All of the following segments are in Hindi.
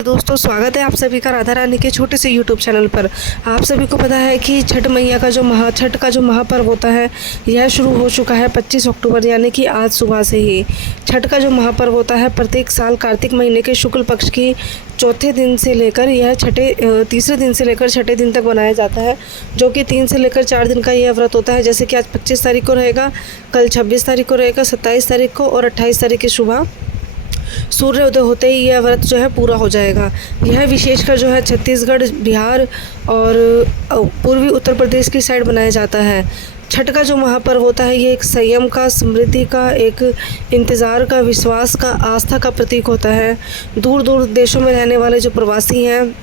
दोस्तों स्वागत है आप सभी का राधा रानी के छोटे से यूट्यूब चैनल पर। आप सभी को पता है कि छठ मैया का छठ का जो महापर्व होता है यह शुरू हो चुका है 25 अक्टूबर यानी कि आज सुबह से ही। छठ का जो महापर्व होता है प्रत्येक साल कार्तिक महीने के शुक्ल पक्ष की चौथे दिन से लेकर यह तीसरे दिन से लेकर छठे दिन तक मनाया जाता है, जो कि 3 से लेकर 4 दिन का यह व्रत होता है। जैसे कि आज 25 तारीख को रहेगा, कल 26 तारीख को रहेगा, 27 तारीख को और 28 तारीख की सुबह सूर्य उदय होते ही यह व्रत जो है पूरा हो जाएगा। यह विशेषकर जो है छत्तीसगढ़, बिहार और पूर्वी उत्तर प्रदेश की साइड बनाया जाता है। छठ का जो महापर्व होता है ये एक संयम का, समृद्धि का, एक इंतज़ार का, विश्वास का, आस्था का प्रतीक होता है। दूर दूर देशों में रहने वाले जो प्रवासी हैं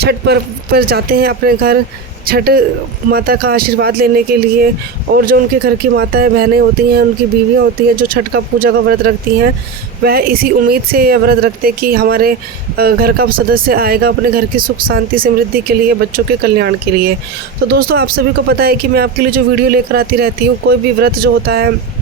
छठ पर्व पर जाते हैं अपने घर छठ माता का आशीर्वाद लेने के लिए, और जो उनके घर की माताएं बहनें होती हैं, उनकी बीवियां होती हैं जो छठ का पूजा का व्रत रखती हैं, वह इसी उम्मीद से यह व्रत रखते कि हमारे घर का सदस्य आएगा अपने घर की सुख शांति समृद्धि के लिए, बच्चों के कल्याण के लिए। तो दोस्तों आप सभी को पता है कि मैं आपके लिए जो वीडियो लेकर आती रहती हूँ, कोई भी व्रत जो होता है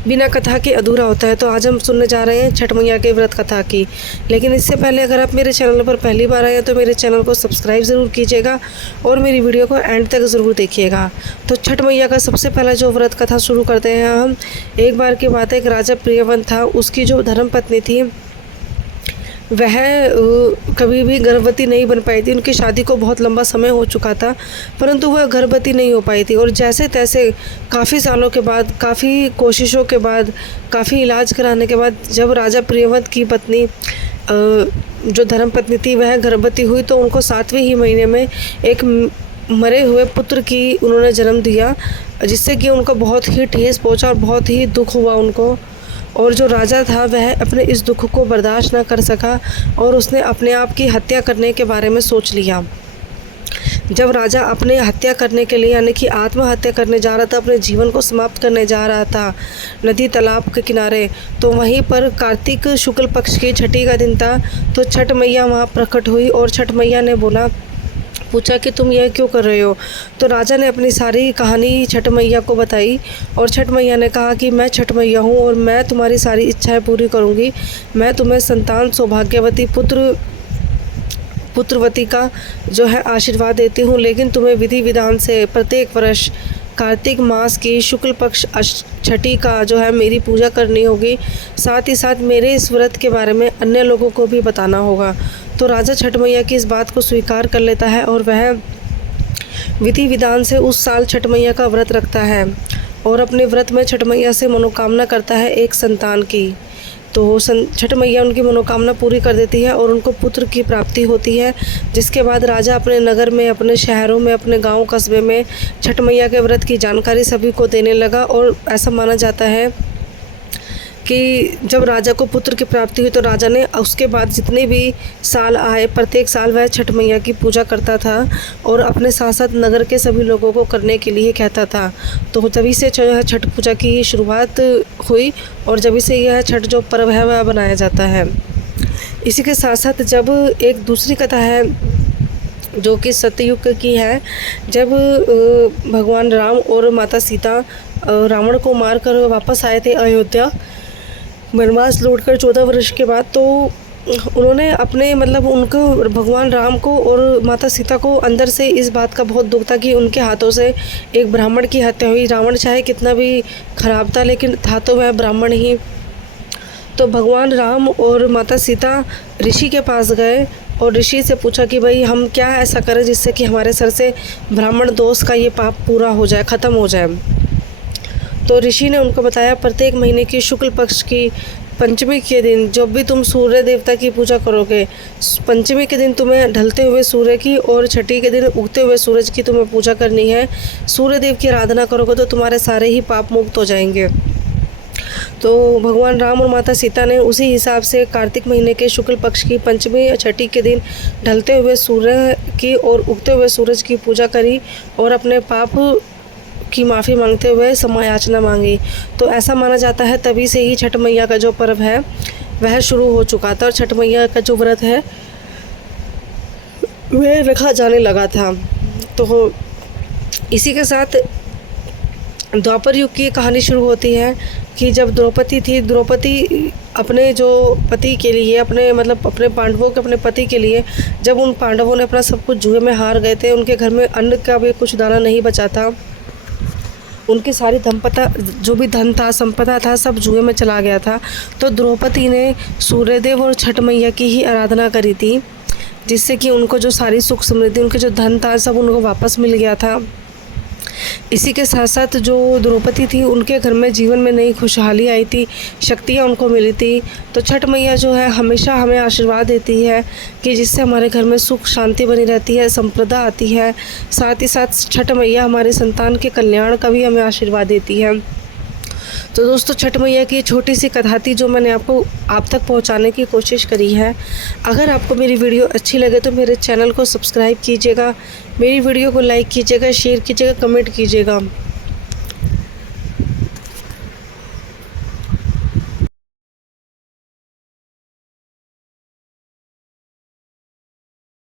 बिना कथा के अधूरा होता है। तो आज हम सुनने जा रहे हैं छठ मैया के व्रत कथा की। लेकिन इससे पहले अगर आप मेरे चैनल पर पहली बार आए हैं तो मेरे चैनल को सब्सक्राइब ज़रूर कीजिएगा और मेरी वीडियो को एंड तक ज़रूर देखिएगा। तो छठ मैया का सबसे पहला जो व्रत कथा शुरू करते हैं हम। एक बार की बात है, एक राजा प्रियवंत था, उसकी जो धर्मपत्नी थी वह कभी भी गर्भवती नहीं बन पाई थी। उनकी शादी को बहुत लंबा समय हो चुका था परंतु वह गर्भवती नहीं हो पाई थी। और जैसे तैसे काफ़ी सालों के बाद, काफ़ी कोशिशों के बाद, काफ़ी इलाज कराने के बाद जब राजा प्रियवंत की पत्नी जो धर्मपत्नी थी वह गर्भवती हुई तो उनको 7वें ही महीने में एक मरे हुए पुत्र की उन्होंने जन्म दिया, जिससे कि उनको बहुत ही ठेस पहुँचा और बहुत ही दुख हुआ उनको। और जो राजा था वह अपने इस दुख को बर्दाश्त ना कर सका और उसने अपने आप की हत्या करने के बारे में सोच लिया। जब राजा अपने हत्या करने के लिए यानी कि आत्महत्या करने जा रहा था, अपने जीवन को समाप्त करने जा रहा था नदी तालाब के किनारे, तो वहीं पर कार्तिक शुक्ल पक्ष की छठी का दिन था। तो छठ मैया वहाँ प्रकट हुई और छठ मैया ने पूछा कि तुम यह क्यों कर रहे हो। तो राजा ने अपनी सारी कहानी छठ मैया को बताई और छठ मैया ने कहा कि मैं छठ मैया हूँ और मैं तुम्हारी सारी इच्छाएं पूरी करूँगी। मैं तुम्हें संतान, सौभाग्यवती, पुत्रवती का जो है आशीर्वाद देती हूँ, लेकिन तुम्हें विधि विधान से प्रत्येक वर्ष कार्तिक मास की शुक्ल पक्ष छठी का जो है मेरी पूजा करनी होगी। साथ ही साथ मेरे इस व्रत के बारे में अन्य लोगों को भी बताना होगा। तो राजा छठ मैया की इस बात को स्वीकार कर लेता है और वह विधि विधान से उस साल छठ मैया का व्रत रखता है और अपने व्रत में छठ मैया से मनोकामना करता है एक संतान की। तो छठ मैया उनकी मनोकामना पूरी कर देती है और उनको पुत्र की प्राप्ति होती है। जिसके बाद राजा अपने नगर में, अपने शहरों में, अपने गांव कस्बे में छठ मैया के व्रत की जानकारी सभी को देने लगा। और ऐसा माना जाता है कि जब राजा को पुत्र की प्राप्ति हुई तो राजा ने उसके बाद जितने भी साल आए प्रत्येक साल वह छठ मैया की पूजा करता था और अपने साथ साथ नगर के सभी लोगों को करने के लिए कहता था। तो तभी से जो है छठ पूजा की शुरुआत हुई और जब से यह छठ जो पर्व है वह बनाया जाता है। इसी के साथ साथ जब एक दूसरी कथा है जो कि सतयुग की है, जब भगवान राम और माता सीता रावण को मार कर वापस आए थे अयोध्या वनवास लौटकर 14 वर्ष के बाद, तो उन्होंने अपने उनको भगवान राम को और माता सीता को अंदर से इस बात का बहुत दुख था कि उनके हाथों से एक ब्राह्मण की हत्या हुई। रावण चाहे कितना भी खराब था लेकिन था तो वह ब्राह्मण ही। तो भगवान राम और माता सीता ऋषि के पास गए और ऋषि से पूछा कि भाई हम क्या ऐसा करें जिससे कि हमारे सर से ब्राह्मण दोष का ये पाप पूरा हो जाए, ख़त्म हो जाए। तो ऋषि ने उनको बताया प्रत्येक महीने की शुक्ल पक्ष की पंचमी के दिन जब भी तुम सूर्य देवता की पूजा करोगे, पंचमी के दिन तुम्हें ढलते हुए सूर्य की और छठी के दिन उगते हुए सूरज की तुम्हें पूजा करनी है। सूर्य देव की आराधना करोगे तो तुम्हारे सारे ही पाप मुक्त हो जाएंगे। तो भगवान राम और माता सीता ने उसी हिसाब से कार्तिक महीने के शुक्ल पक्ष की पंचमी या छठी के दिन ढलते हुए सूर्य की और उगते हुए सूरज की पूजा करी और अपने पाप की माफ़ी मांगते हुए क्षमा याचना मांगी। तो ऐसा माना जाता है तभी से ही छठ मैया का जो पर्व है वह शुरू हो चुका था और छठ मैया का जो व्रत है वह रखा जाने लगा था। तो इसी के साथ द्वापर युग की कहानी शुरू होती है कि जब द्रौपदी थी, द्रौपदी अपने जो पति के लिए, अपने मतलब अपने पांडवों के अपने पति के लिए, जब उन पांडवों ने अपना सब कुछ जुए में हार गए थे, उनके घर में अन्न का भी कुछ दाना नहीं बचा था, उनकी सारी धनपता जो भी धन था, संपदा था, सब जुए में चला गया था। तो द्रौपदी ने सूर्यदेव और छठ मैया की ही आराधना करी थी, जिससे कि उनको जो सारी सुख समृद्धि, उनके जो धन था, सब उनको वापस मिल गया था। इसी के साथ साथ जो द्रौपदी थी, उनके घर में जीवन में नई खुशहाली आई थी, शक्तियाँ उनको मिली थी। तो छठ मैया जो है हमेशा हमें आशीर्वाद देती है कि जिससे हमारे घर में सुख शांति बनी रहती है, संपदा आती है। साथ ही साथ छठ मैया हमारे संतान के कल्याण का भी हमें आशीर्वाद देती है। तो दोस्तों, छठ मैया की छोटी सी कथा थी जो मैंने आप तक पहुंचाने की कोशिश करी है। अगर आपको मेरी वीडियो अच्छी लगे तो मेरे चैनल को सब्सक्राइब कीजिएगा, मेरी वीडियो को लाइक कीजिएगा, शेयर कीजिएगा, कमेंट कीजिएगा।